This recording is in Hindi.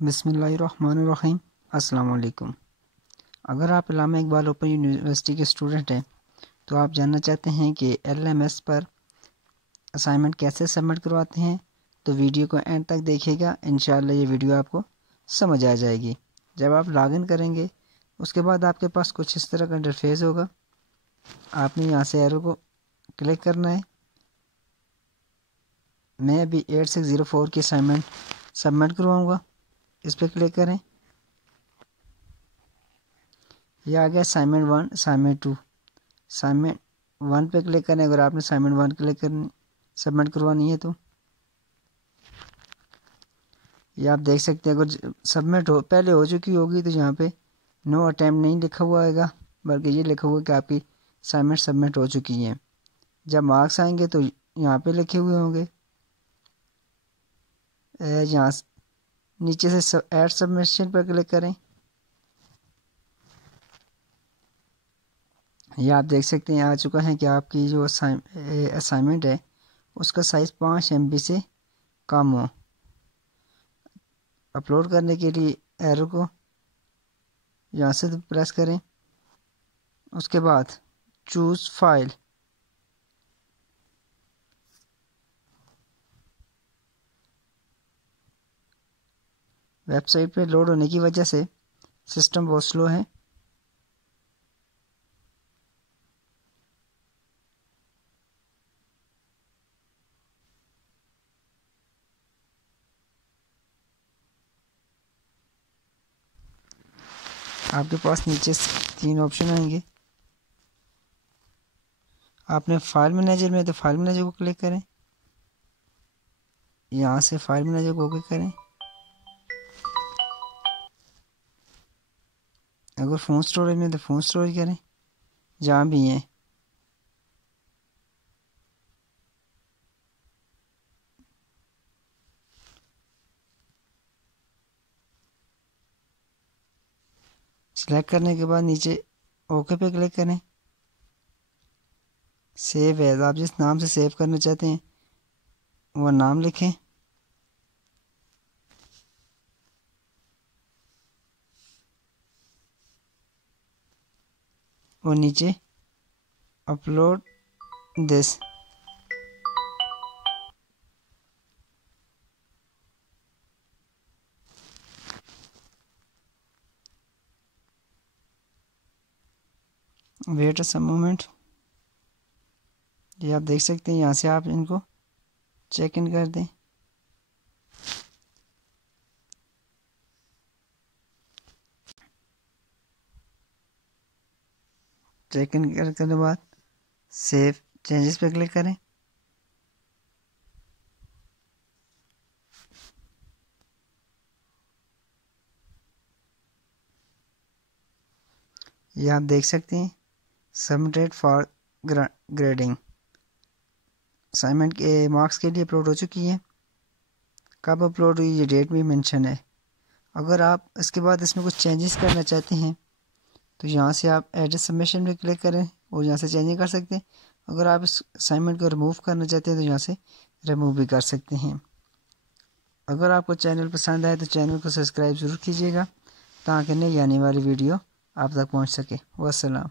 बिस्मिल्लाहिर्रहमानिर्रहीम। अस्सलाम वालेकुम। अगर आप इलामा इकबाल ओपन यूनिवर्सिटी के स्टूडेंट हैं तो आप जानना चाहते हैं कि LMS पर असाइनमेंट कैसे सबमिट करवाते हैं तो वीडियो को एंड तक देखिएगा। इंशाल्लाह ये वीडियो आपको समझ आ जाएगी। जब आप लॉगिन करेंगे उसके बाद आपके पास कुछ इस तरह का इंटरफेस होगा। आपने यहाँ से एरो को क्लिक करना है। मैं अभी 8604 की असाइनमेंट सबमिट करवाऊँगा। इस पर क्लिक करें। यह आ गया असाइनमेंट 1, असाइनमेंट 2। असाइनमेंट 1 पे क्लिक करें अगर आपने असाइनमेंट 1 क्लिक करनी सबमिट करवानी है तो। ये आप देख सकते हैं अगर सबमिट हो पहले हो चुकी होगी तो यहाँ पे नो अटैम्प्ट नहीं लिखा हुआ आएगा, बल्कि ये लिखा हुआ कि आपकी असाइनमेंट सबमिट हो चुकी है। जब मार्क्स आएंगे तो यहाँ पे लिखे हुए होंगे। यहाँ नीचे से ऐड सबमिशन पर क्लिक करें। ये आप देख सकते हैं आ चुका है कि आपकी जो असाइनमेंट है उसका साइज़ 5 MB से कम हो। अपलोड करने के लिए एरो को यहाँ से प्रेस करें। उसके बाद चूज़ फाइल, वेबसाइट पे लोड होने की वजह से सिस्टम बहुत स्लो है। आपके पास नीचे 3 ऑप्शन आएंगे। आपने फाइल मैनेजर में तो फाइल मैनेजर को क्लिक करें। यहाँ से फाइल मैनेजर को ओके करें। अगर फ़ोन स्टोरेज में तो फ़ोन स्टोरेज करें जहाँ भी हैं। सेलेक्ट करने के बाद नीचे ओके पे क्लिक करें। सेव एज, आप जिस नाम से सेव करना चाहते हैं वो नाम लिखें। और नीचे upload this. Wait some moment. ये आप देख सकते हैं यहाँ से आप इनको चेक इन कर दें। चेक इन करने के बाद सेव चेंजेस पे क्लिक करें। ये आप देख सकते हैं सबमिटेड फॉर ग्रेडिंग। असाइनमेंट के मार्क्स के लिए अपलोड हो चुकी है। कब अपलोड हुई ये डेट भी मेंशन है। अगर आप इसके बाद इसमें कुछ चेंजेस करना चाहते हैं तो यहाँ से आप एडिट सबमिशन पे क्लिक करें और यहाँ से चेंजिंग कर सकते हैं। अगर आप इस असाइनमेंट को रिमूव करना चाहते हैं तो यहाँ से रिमूव भी कर सकते हैं। अगर आपको चैनल पसंद आए तो चैनल को सब्सक्राइब ज़रूर कीजिएगा ताकि नई आने वाली वीडियो आप तक पहुँच सके। वस्सलाम।